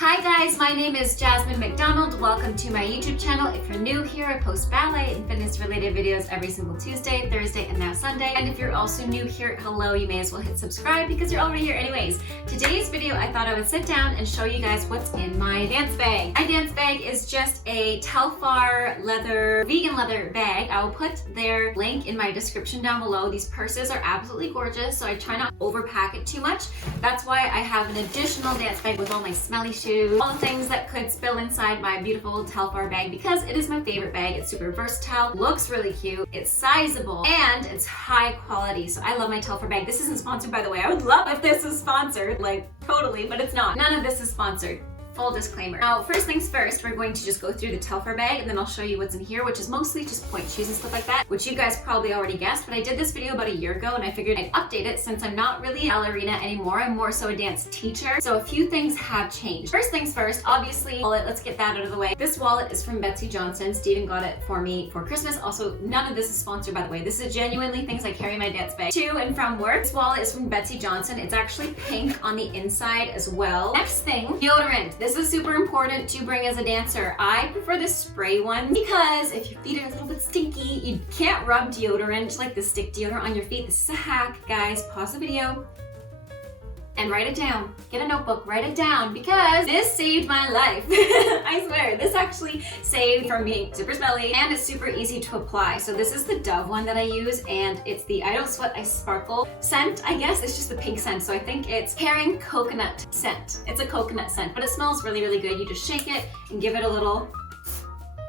Hi guys, my name is Jasmine McDonald. Welcome to my YouTube channel. If you're new here, I post ballet and fitness related videos every single Tuesday, Thursday, and now Sunday. And if you're also new here, hello, you may as well hit subscribe because you're already here anyways. Today's video, I thought I would sit down and show you guys what's in my dance bag. My dance bag is just a Telfar vegan leather bag. I will put their link in my description down below. These purses are absolutely gorgeous, so I try not to overpack it too much. That's why I have an additional dance bag with all my smelly shoes, all the things that could spill inside my beautiful Telfar bag because it is my favorite bag. It's super versatile, looks really cute, it's sizable, and it's high quality. So I love my Telfar bag. This isn't sponsored, by the way. I would love if this was sponsored, like totally, but it's not. None of this is sponsored. Full disclaimer. Now, first things first, we're going to just go through the Telfar bag and then I'll show you what's in here, which is mostly just Pointe shoes and stuff like that, which you guys probably already guessed, but I did this video about a year ago and I figured I'd update it since I'm not really a ballerina anymore. I'm more so a dance teacher. So a few things have changed. First things first, obviously, wallet, let's get that out of the way. This wallet is from Betsy Johnson. Steven got it for me for Christmas. Also, none of this is sponsored, by the way. This is genuinely things I carry in my dance bag to and from work. This wallet is from Betsy Johnson. It's actually pink on the inside as well. Next thing, deodorant. This is super important to bring as a dancer. I prefer the spray one because if your feet are a little bit stinky, you can't rub deodorant like the stick deodorant on your feet. This is a hack, guys. Pause the video and write it down. Get a notebook, write it down because this saved my life. I swear, this actually saved from being super smelly and it's super easy to apply. So this is the Dove one that I use and it's the I Don't Sweat, I Sparkle scent, I guess. It's just the pink scent. So I think it's herring coconut scent. It's a coconut scent, but it smells really, really good. You just shake it and give it a little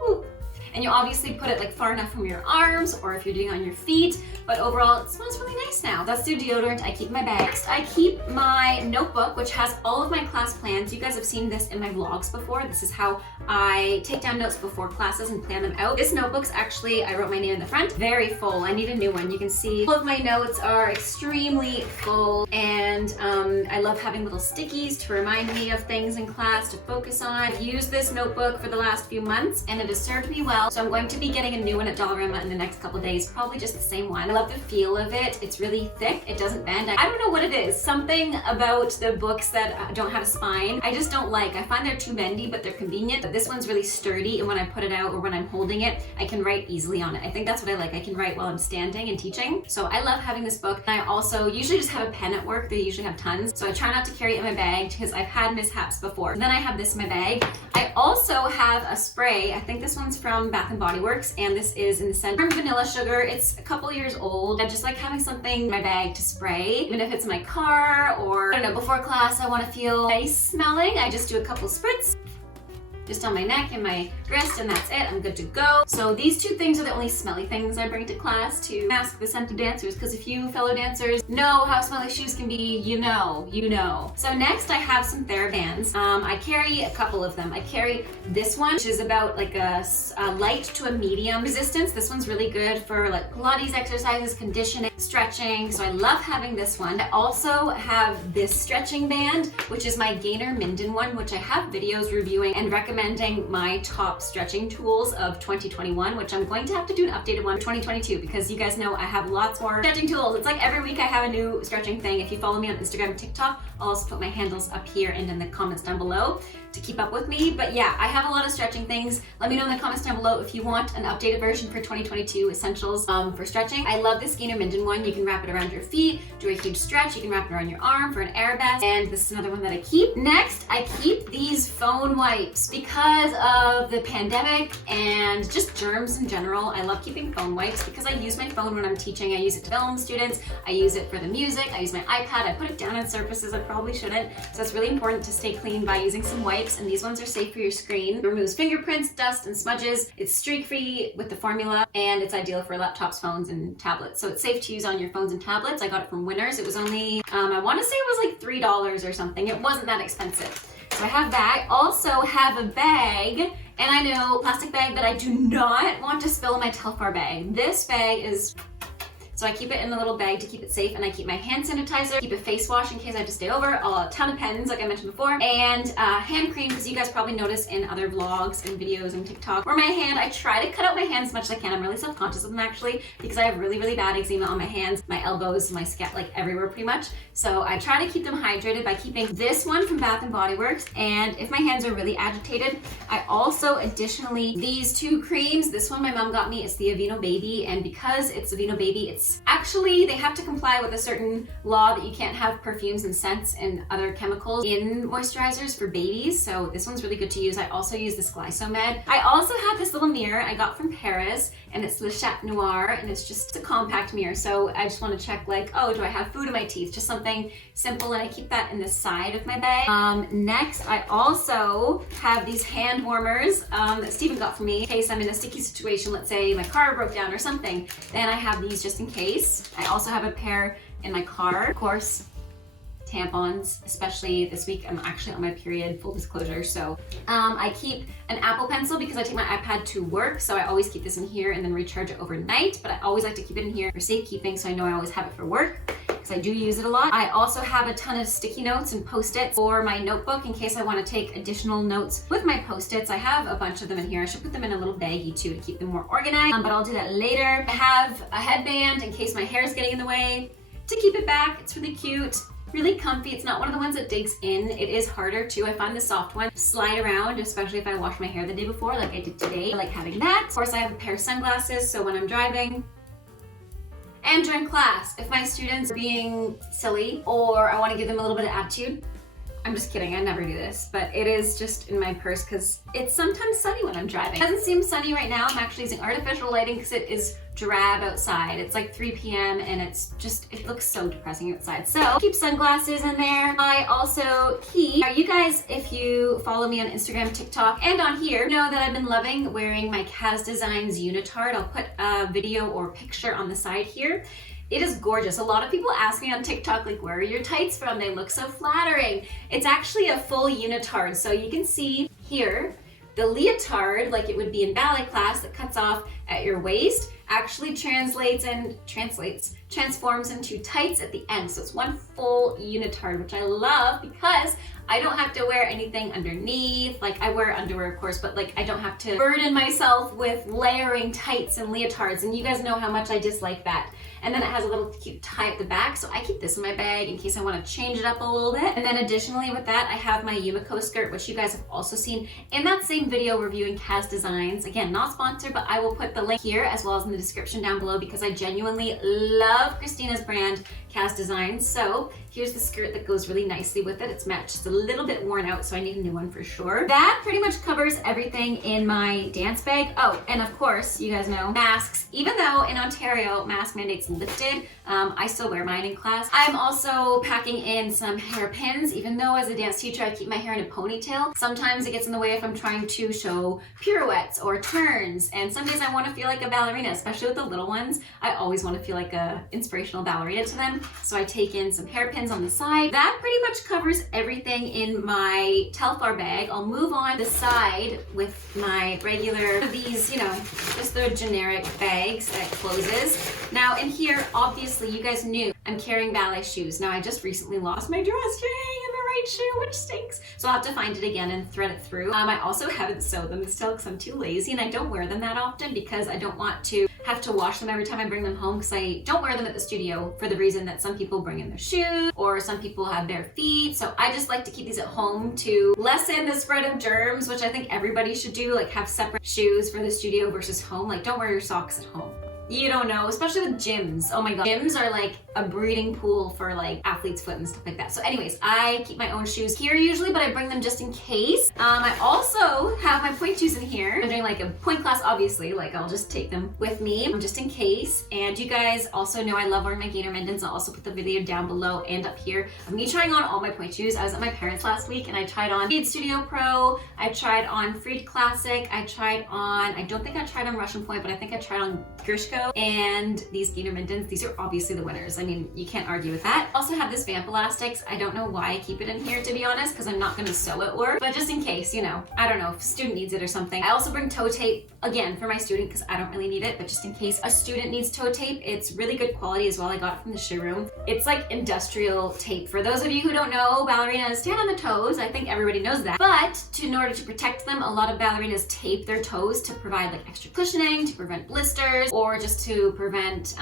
whoo. And you obviously put it like far enough from your arms or if you're doing it on your feet, but overall it smells really nice now. That's the deodorant I keep in my bag. Next, I keep my notebook, which has all of my class plans. You guys have seen this in my vlogs before. This is how I take down notes before classes and plan them out. This notebook's actually, I wrote my name in the front, very full. I need a new one. You can see all of my notes are extremely full and I love having little stickies to remind me of things in class to focus on. I've used this notebook for the last few months and it has served me well. So I'm going to be getting a new one at Ballerina in the next couple days, probably just the same one. I love the feel of it. It's really thick. It doesn't bend. I don't know what it is. Something about the books that don't have a spine, I just don't like. I find they're too bendy, but they're convenient. But this one's really sturdy, and when I put it out or when I'm holding it, I can write easily on it. I think that's what I like. I can write while I'm standing and teaching. So I love having this book. And I also usually just have a pen at work. They usually have tons. So I try not to carry it in my bag because I've had mishaps before. And then I have this in my bag. I also have a spray. I think this one's from Bath & Body Works, and this is in the scent from vanilla sugar. It's a couple years old. I just like having something in my bag to spray, even if it's in my car or, I don't know, before class I want to feel nice smelling. I just do a couple spritz just on my neck and my wrist, and that's it. I'm good to go. So these two things are the only smelly things I bring to class to mask the scent of dancers, because if you fellow dancers know how smelly shoes can be, you know. So next I have some Therabands. I carry a couple of them. I carry this one, which is about like a light to a medium resistance. This one's really good for like Pilates exercises, conditioning, stretching. So I love having this one. I also have this stretching band, which is my Gainer Minden one, which I have videos reviewing and recommending my top stretching tools of 2021, which I'm going to have to do an updated one for 2022 because you guys know I have lots more stretching tools. It's like every week I have a new stretching thing. If you follow me on Instagram and TikTok, I'll also put my handles up here and in the comments down below to keep up with me. But yeah, I have a lot of stretching things. Let me know in the comments down below if you want an updated version for 2022 essentials for stretching. I love this Gainer Minden one. You can wrap it around your feet, do a huge stretch. You can wrap it around your arm for an arabesque. And this is another one that I keep. Next, I keep these phone wipes because of the pandemic and just germs in general. I love keeping phone wipes because I use my phone when I'm teaching. I use it to film students. I use it for the music. I use my iPad. I put it down on surfaces I probably shouldn't. So it's really important to stay clean by using some wipes. And these ones are safe for your screen. It removes fingerprints, dust, and smudges. It's streak-free with the formula, and it's ideal for laptops, phones, and tablets. So it's safe to use on your phones and tablets. I got it from Winners. It was only, I want to say it was like $3 or something. It wasn't that expensive. So I have that. I also have a bag, and I know, plastic bag that I do not want to spill in my Telfar bag. This bag is So I keep it in a little bag to keep it safe, and I keep my hand sanitizer, keep a face wash in case I have to stay over, a ton of pens like I mentioned before, and hand cream, because you guys probably noticed in other vlogs and videos and TikTok where my hand, I try to cut out my hands as much as I can. I'm really self-conscious of them actually, because I have really, really bad eczema on my hands, my elbows, my scalp, like everywhere pretty much. So I try to keep them hydrated by keeping this one from Bath & Body Works, and if my hands are really agitated, I also additionally, these two creams, this one my mom got me, it's the Aveeno Baby, and because it's Aveeno Baby, it's actually, they have to comply with a certain law that you can't have perfumes and scents and other chemicals in moisturizers for babies, so this one's really good to use. I also use this Glysomed. I also have this little mirror I got from Paris, and it's Le Chat Noir, and it's just a compact mirror, so I just want to check like, oh, do I have food in my teeth? Just something simple, and I keep that in the side of my bag. Next, I also have these hand warmers that Steven got for me in case I'm in a sticky situation. Let's say my car broke down or something, then I have these just in case. I also have a pair in my car, of course. Tampons, especially this week. I'm actually on my period, full disclosure. So I keep an Apple Pencil because I take my iPad to work, so I always keep this in here and then recharge it overnight, but I always like to keep it in here for safekeeping, so I know I always have it for work because I do use it a lot. I also have a ton of sticky notes and Post-its for my notebook in case I want to take additional notes with my Post-its. I have a bunch of them in here. I should put them in a little baggie too to keep them more organized, but I'll do that later. I have a headband in case my hair is getting in the way to keep it back. It's really cute. Really comfy. It's not one of the ones that digs in. It is harder too. I find the soft one slide around, especially if I wash my hair the day before like I did today. I like having that. Of course, I have a pair of sunglasses, so when I'm driving and during class, if my students are being silly or I want to give them a little bit of attitude, I'm just kidding, I never do this, but it is just in my purse because it's sometimes sunny when I'm driving. It doesn't seem sunny right now. I'm actually using artificial lighting because it is drab outside. It's like 3 p.m. and it's just, it looks so depressing outside. So keep sunglasses in there. I also keep, you guys, if you follow me on Instagram, TikTok, and on here, know that I've been loving wearing my HAVES Designs unitard. I'll put a video or picture on the side here. It is gorgeous. A lot of people ask me on TikTok, like, where are your tights from? They look so flattering. It's actually a full unitard. So you can see here, the leotard, like it would be in ballet class, that cuts off at your waist, actually transforms into tights at the end. So it's one full unitard, which I love because I don't have to wear anything underneath. Like I wear underwear, of course, but like I don't have to burden myself with layering tights and leotards. And you guys know how much I dislike that. And then it has a little cute tie at the back. So I keep this in my bag in case I want to change it up a little bit. And then additionally with that, I have my Yumiko skirt, which you guys have also seen in that same video reviewing HAVES Designs. Again, not sponsored, but I will put the link here as well as in the description down below because I genuinely love Christina's brand, HAVES Designs. So here's the skirt that goes really nicely with it. It's matched, just a little bit worn out, so I need a new one for sure. That pretty much covers everything in my dance bag. Oh, and of course, you guys know, masks. Even though in Ontario, mask mandate's lifted, I still wear mine in class. I'm also packing in some hairpins, even though as a dance teacher, I keep my hair in a ponytail. Sometimes it gets in the way if I'm trying to show pirouettes or turns, and some days I want to feel like a ballerina, especially with the little ones. I always want to feel like a inspirational ballerina to them, so I take in some hairpins on the side. That pretty much covers everything in my Telfar bag. I'll move on the side with my regular, these, you know, just the generic bags that closes. Now in here, obviously you guys knew I'm carrying ballet shoes. Now I just recently lost my drawstring in the right shoe, which stinks. So I'll have to find it again and thread it through. I also haven't sewed them still because I'm too lazy and I don't wear them that often because I don't want to have to wash them every time I bring them home because I don't wear them at the studio for the reason that some people bring in their shoes or some people have bare feet. So I just like to keep these at home to lessen the spread of germs, which I think everybody should do, like have separate shoes for the studio versus home. Like don't wear your socks at home. You don't know, especially with gyms. Oh my God, gyms are like a breeding pool for like athlete's foot and stuff like that. So anyways, I keep my own shoes here usually, but I bring them just in case. I also have my Pointe shoes in here. I'm doing like a Pointe class, obviously, like I'll just take them with me just in case. And you guys also know I love wearing my gainer mittens. I'll also put the video down below and up here of me trying on all my Pointe shoes. I was at my parents' last week and I tried on Freed Studio Pro, I tried on Freed Classic, I tried on, I don't think I tried on Russian Pointe, but I think I tried on Grishko and these Gator Mittens. These are obviously the winners. I mean, you can't argue with that. Also have this Vamp Elastics. I don't know why I keep it in here, to be honest, because I'm not gonna sew at work, but just in case, you know, I don't know, if a student needs it or something. I also bring toe tape, again, for my student, because I don't really need it, but just in case a student needs toe tape. It's really good quality as well. I got it from the showroom. It's like industrial tape. For those of you who don't know, ballerinas stand on the toes. I think everybody knows that. But in order to protect them, a lot of ballerinas tape their toes to provide like extra cushioning, to prevent blisters, or just to prevent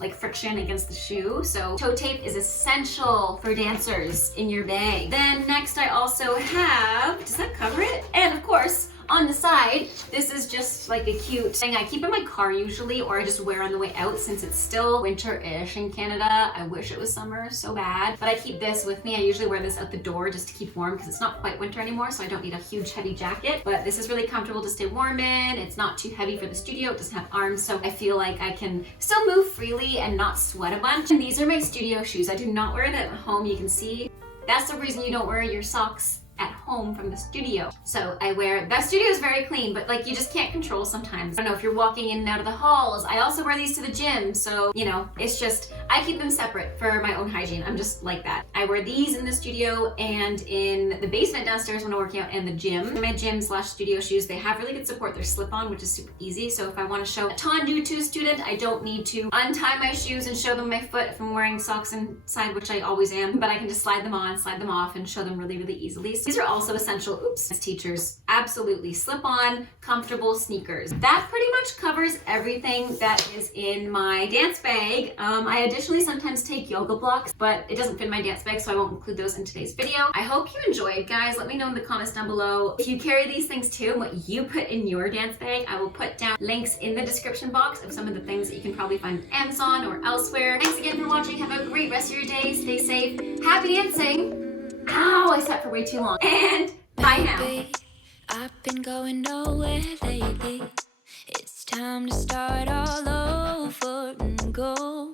like friction against the shoe. So toe tape is essential for dancers in your bag. Then next I also have, does that cover it? And of course, on the side, this is just like a cute thing I keep in my car usually, or I just wear on the way out since it's still winter-ish in Canada. I wish it was summer so bad, but I keep this with me. I usually wear this out the door just to keep warm because it's not quite winter anymore, so I don't need a huge heavy jacket, but this is really comfortable to stay warm in. It's not too heavy for the studio. It doesn't have arms, so I feel like I can still move freely and not sweat a bunch. And these are my studio shoes. I do not wear them at home. You can see that's the reason you don't wear your socks at home from the studio. So I wear, that studio is very clean, but like you just can't control sometimes. I don't know if you're walking in and out of the halls. I also wear these to the gym. So, you know, it's just, I keep them separate for my own hygiene. I'm just like that. I wear these in the studio and in the basement downstairs when I'm working out, and the gym. My gym / studio shoes, they have really good support. They're slip-on, which is super easy. So if I want to show a tendu to a student, I don't need to untie my shoes and show them my foot if I'm wearing socks inside, which I always am, but I can just slide them on, slide them off, and show them really, really easily. So these are also essential, as teachers, absolutely slip-on, comfortable sneakers. That pretty much covers everything that is in my dance bag. I additionally sometimes take yoga blocks, but it doesn't fit in my dance bag, so I won't include those in today's video. I hope you enjoyed, guys. Let me know in the comments down below if you carry these things too, and what you put in your dance bag. I will put down links in the description box of some of the things that you can probably find on Amazon or elsewhere. Thanks again for watching. Have a great rest of your day. Stay safe. Happy dancing. Ow, I sat for way too long. And bye now. I've been going nowhere lately. It's time to start all over and go